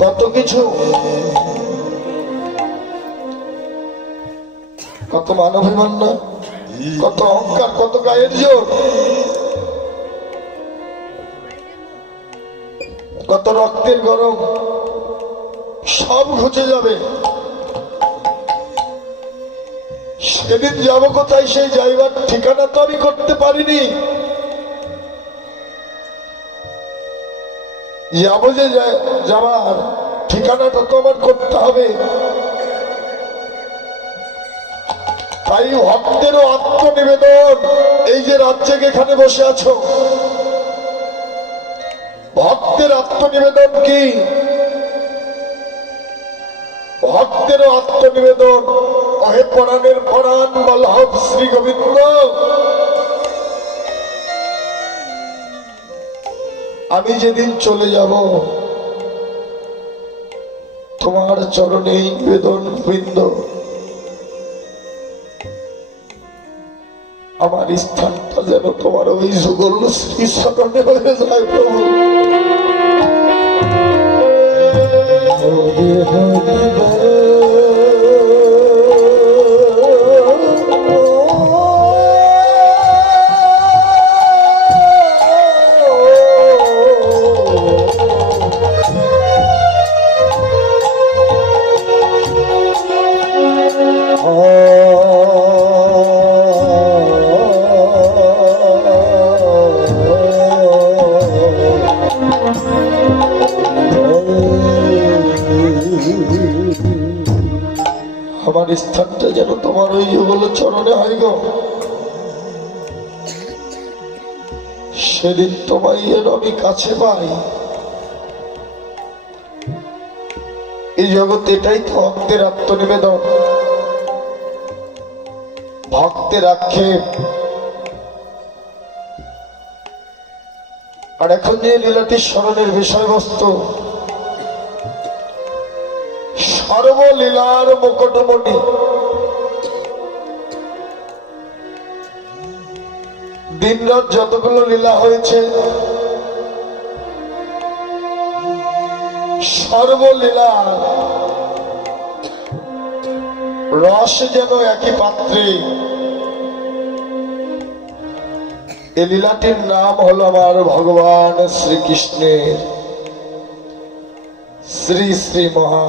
কত কিছু, কত মানবিমান্য, কত অহংকার, কত গায়ের জোর, কত রক্তের গরম, সব ঘুচে যাবে। সেদিন যাব কোথায়, সেই যাইবার ঠিকানা তো আমি করতে পারিনি। যাবো যে যাবার ঠিকানাটা তো আমার করতে হবে। তাই ভক্তেরও আত্মনিবেদন। এই যে রাজ্যে এখানে বসে আছো, ভক্তের আত্মনিবেদন কি? ভক্তেরও আত্মনিবেদন, অহে পরাণের পরাণ বল্লভ শ্রী গোবিন্দ, আমি যেদিন চলে যাব তোমার চরণে নিবেদন বৃন্দ, আমার স্থানটা যেন তোমার ওই যুগল শ্রী চরণে হয়ে যায় প্রভু। আমার স্থানটা যেন তোমার ওই যুগল চরণে হয় গো। সেদিন তোমায় যেন আমি কাছে পাই। এই জগৎ এটাই তো ভক্তের আত্মনিবেদন, ভক্তের আক্ষেপ। আর এখন যে লীলাটির স্মরণের বিষয়বস্তু, সর্বলীলার মুকুটমণি, দিনরাত যতগুলো লীলা হয়েছে, সর্বলীলা রস যেন একই পাত্রে। এই লীলাটির নাম হল আমার ভগবান শ্রীকৃষ্ণের শ্রী শ্রী মহা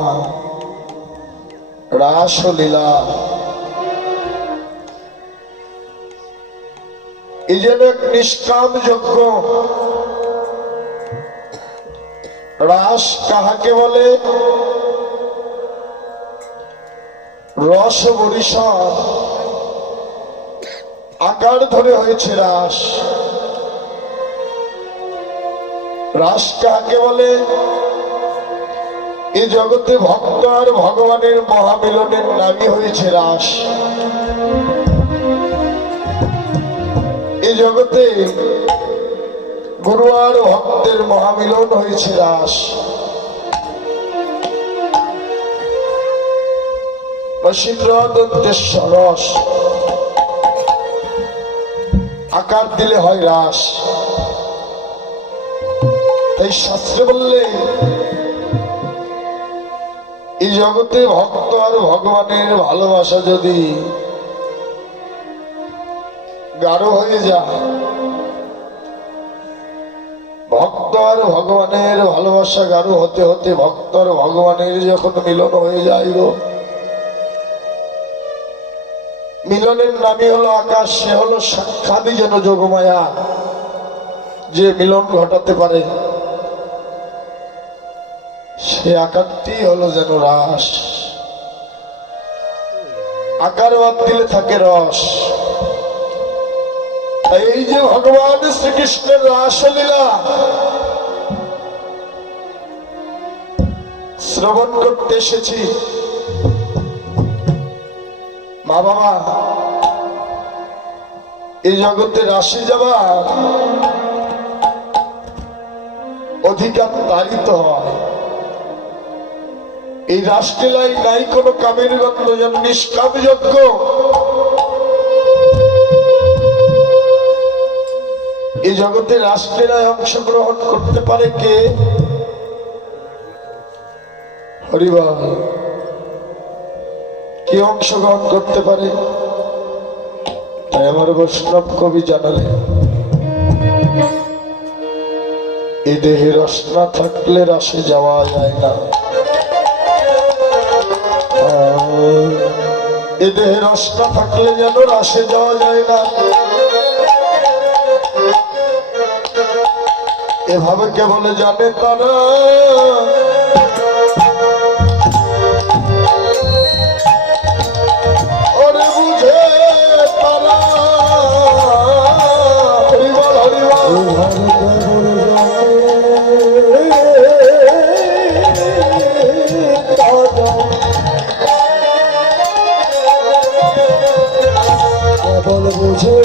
রাসলীলা। এই যেন এক নিষ্কাম যজ্ঞ। রাস কাহাকে বলে? রস বরিশার আকার ধরে হয়েছে রাস। রাস কাহাকে বলে? এই জগতে ভক্ত আর ভগবানের মহামিলনের নামই হয়েছে রাস। এই জগতে গুরু আর ভক্তের মহামিলন হয়েছে রাস। রস আকার দিলে হয় রাস। তাই শাস্ত্রে বললে এই জগতে ভক্ত আর ভগবানের ভালোবাসা যদি গাঢ় হয়ে যায়, ভক্ত আর ভগবানের ভালোবাসা গাঢ় হতে হতে ভক্ত আর ভগবানের যখন মিলন হয়ে যায় গো, মিলনের নামই হলো আকাশ। সে হলো সাক্ষাৎই যেন যোগমায়া, যে মিলন ঘটাতে পারে। সে আকারটি হলো যেন রাস। আকার বাদ দিলে থাকে রস। এই যে ভগবান শ্রীকৃষ্ণের রাসলীলা শ্রবণ করতে এসেছি। মা বাবা, এই জগতে রাশি যাবার অধিকার তারিত হয়। এই রাসলীলায় নাই কোনো কামের গন্ধ, যেন নিষ্কাম যজ্ঞ। এই জগতে রাষ্ট্রেরায় অংশগ্রহণ করতে পারে কে? হরিবল। কে অংশগ্রহণ করতে পারে? তাই আমার বৈষ্ণব কবি জানালেন, এই দেহে রস না থাকলে রাসে যাওয়া যায় না। এই দেহে রস না থাকলে যেন রাসে যাওয়া যায় না। এভাবে কেবল জানে তারা, ওরে বুঝে তারা। হরিবল হরিবল। কেবল বুঝে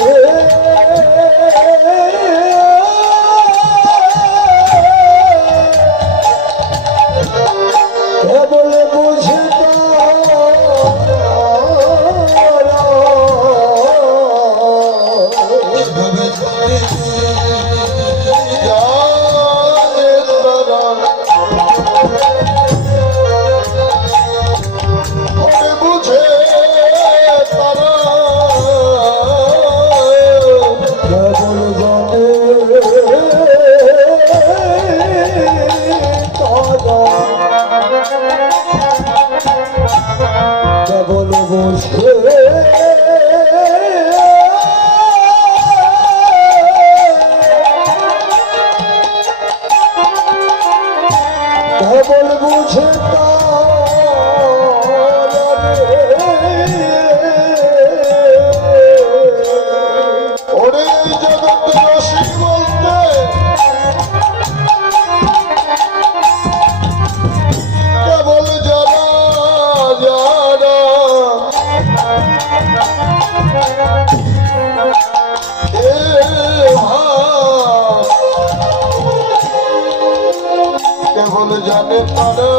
জানে তারা,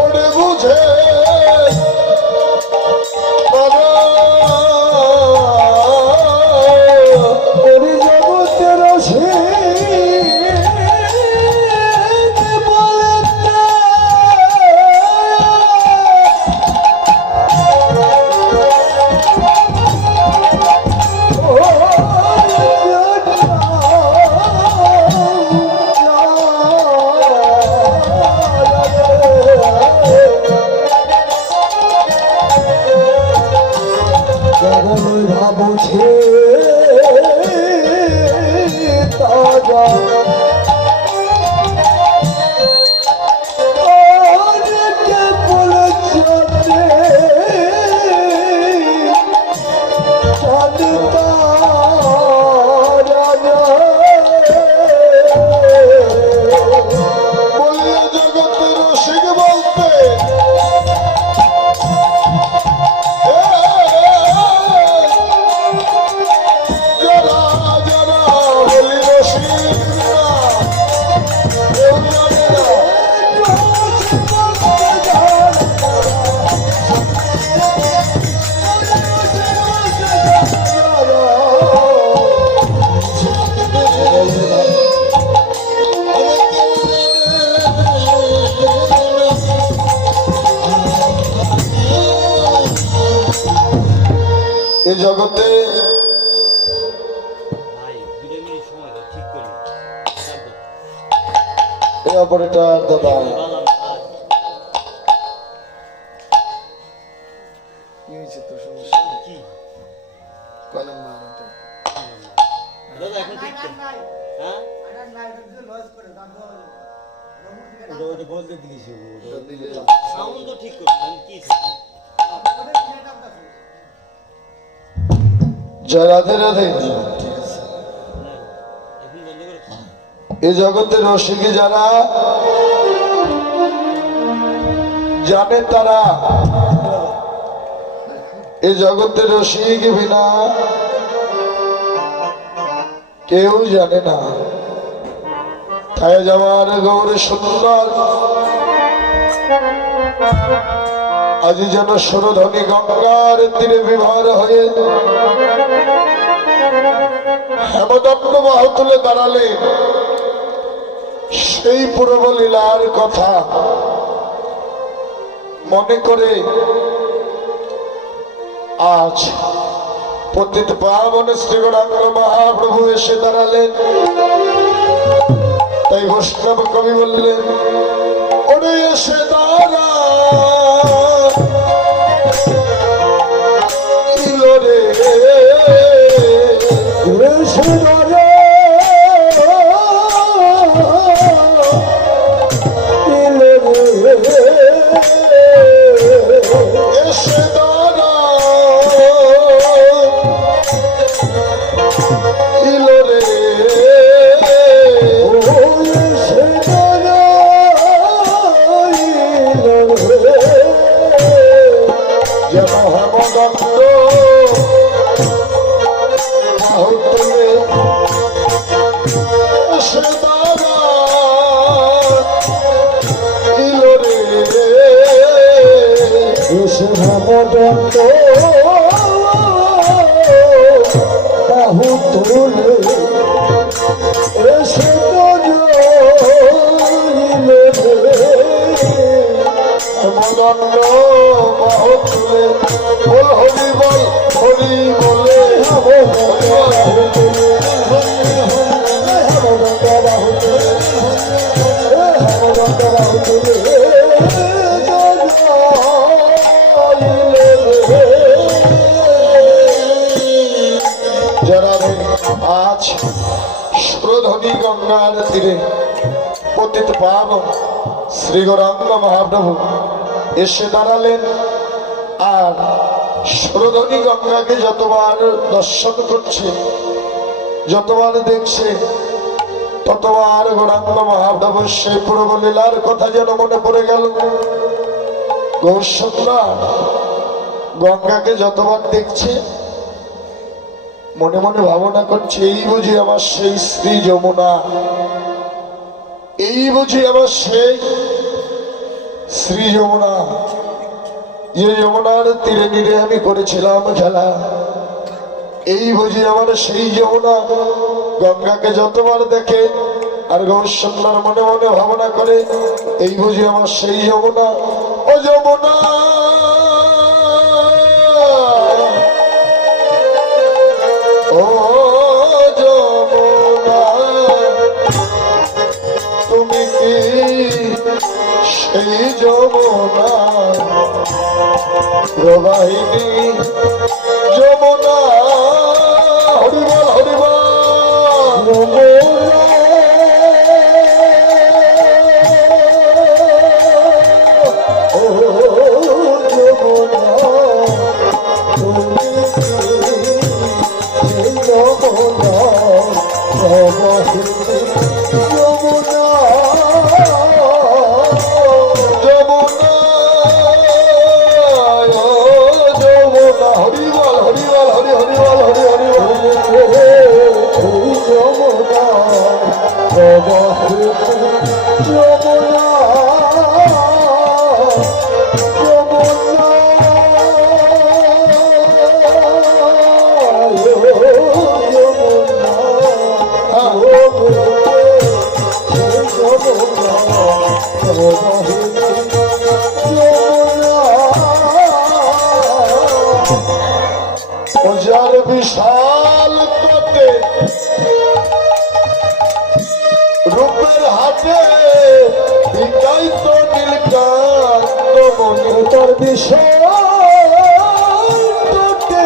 ওরে বুঝে তারা। ওরে জগতের এই জগতে অপারেটর দাদা কি হয়েছে তোর সমস্যা কি? জয় রাধে রাধে। এই জগতের রসিকে যারা জানে তারা, এই জগতের রসিক বিনা কেউ জানে না। তাই যাওয়ার গৌরে সুন্দর আজি যেন সুরধনী গঙ্গার তীরে বিভার হয়ে হেমদণ্ড বাহু তুলে দাঁড়ালে সেই পূর্ব লীলার কথা মনে করে আজ পতিত পাবন শ্রী গৌরাঙ্গ মহাপ্রভু এসে দাঁড়ালেন। তাই বৈষ্ণব কবি বললেন, ওরে এসে দাঁড়া ইলো রে, এসে দাঁড়া ইলো রে, এসে দাঁড়া ইলো রে, যেন হেমদণ্ড বাহু তুলে এসে দাঁড়া ইলো রে, এসে হেমদণ্ড বাহু তুলে এসে হেমদণ্ড বাহু তুলে বল হরি বল হরি বলে হেমদণ্ড বাহু তুলে হেমদণ্ড বাহু তুলে যারা আজ সুরধনী গঙ্গার তীরে পতিত পাবন শ্রী গৌরাঙ্গ মহাপ্রভু এসে দাঁড়ালেন। আর সুরধনী গঙ্গাকে যতবার দর্শন করছে, যতবার দেখছে, ততবার গৌরাঙ্গ মহাপ্রভুর সেই পূর্ব লীলার কথা যেন মনে পড়ে গেল। গৌরসুন্দর গঙ্গাকে যতবার দেখছে মনে মনে ভাবনা করছে, এই বুঝি আমার সেই শ্রী যমুনা, এই বুঝি আমার সেই শ্রী যমুনা, যে যমুনার তীরে নীরে আমি করেছিলাম খেলা, এই বুঝি আমার সেই যমুনা। গঙ্গাকে যতবার দেখে আর গৌরসুন্দর মনে মনে ভাবনা করে, এই বুঝি আমার সেই যমুনা। ও যমুনা, ও যমুনা, তুমি কি সেই যমুনা, প্রবাহিনী যমুনা, হরিবল হরিবল যমুনা, ও যমুনা, তুমি যমুনা, প্রবাহিনী যমুনা, যমুনা, যমুনা, হরিবল হরিবল হরি হরিবল হরি হরিবল যমুনা, প্রবাহিনী যমুনা, যার বিশাল পথে রূপের হাতে বিকাই তো নীলকান্ত মনি, তার বিশাল পথে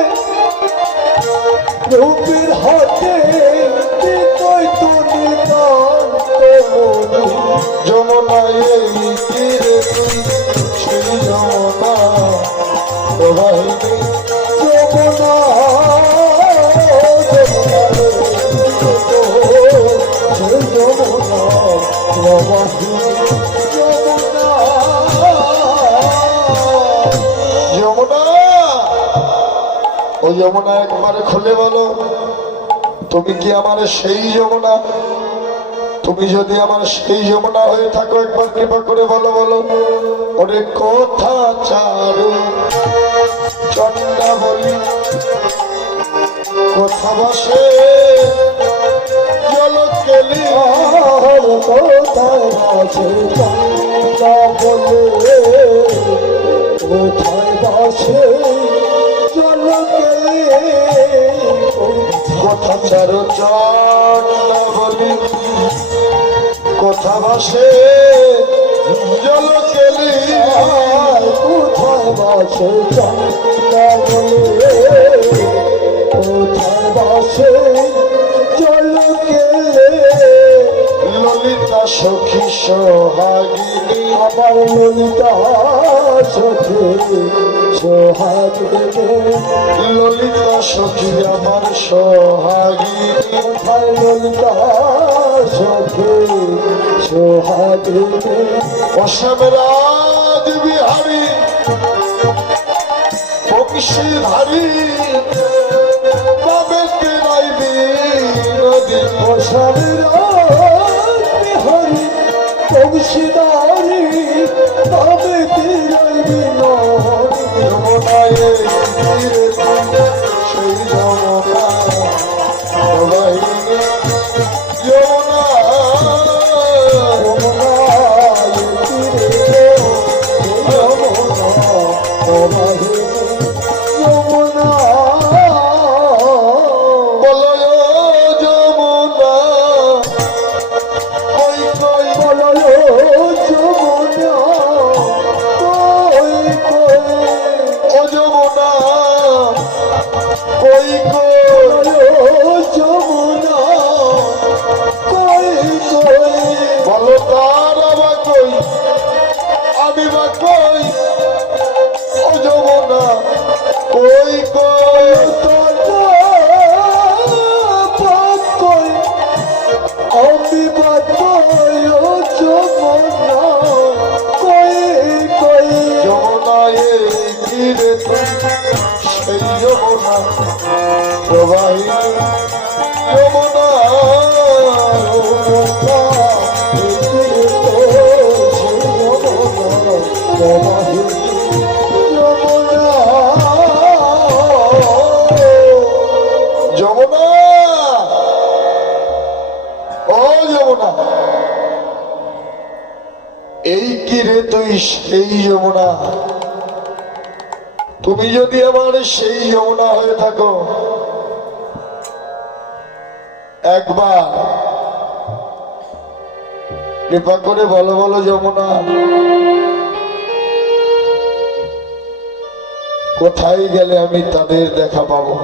রূপের হাতে বিকাই তো নীলকান্ত মনি, যমুনায় এই তীরে তুই সেই যমুনা, প্রবাহিনী যমুনা, যমুনা, ও যমুনা একবারে খুলে বলো, তুমি কি আমার সেই যমুনা? তুমি যদি আমার সেই যমুনা হয়ে থাকো, একবার কৃপা করে বলো বলো। ওরে কথা চারু চন্ডা বলি, কথা বসে জল কেলি, কোথায় আছে চন্দ্রা বলে, কোথায় বসে জল কেলে, কথা চারু চন্ডা বলি, কথা বসে জল কেলি, কোথায় বসে চন্দ্রা বলে, কোথায় বসে জল কেলে, ললিতা সখী সোহাগিনী, আমার ললিতা সখী সোহাগিনী, ললিতা সখী আমার সোহাগিনী, কোথায় ললিতা সখী সোহাগিনী, অসম রাজ বিহারী বংশীধারী বাবে কেনাই নদী, অসমের বিহারী বংশীধারী তবে তীরই বিনোদী, যমুনায় তীরে সেই যমুনা প্রবাহিনী, যমুনা যমুনায় তীরে যমুনা প্রবাহিনী, যমুনা বলো যমুনা কই কই, বলো যমুনা কই কই, ও যমুনা কই কই, বলো যমুনা কই কই, বলো তারা বা কই, আমি বা কই, ও যমুনা কই কই, আমি বাদ যমুনা কই কই, যমুনায় তীরে সেই যমুনা প্রবাহিনী, যমুনা যমুনা, ও যমুনা, এই কি রে তুই সেই যমুনা? তুমি যদি আমার সেই যমুনা হয়ে থাকো, একবার কৃপা করে বলো বলো যমুনা, কোথায় গেলে আমি তাদের দেখা পাবো?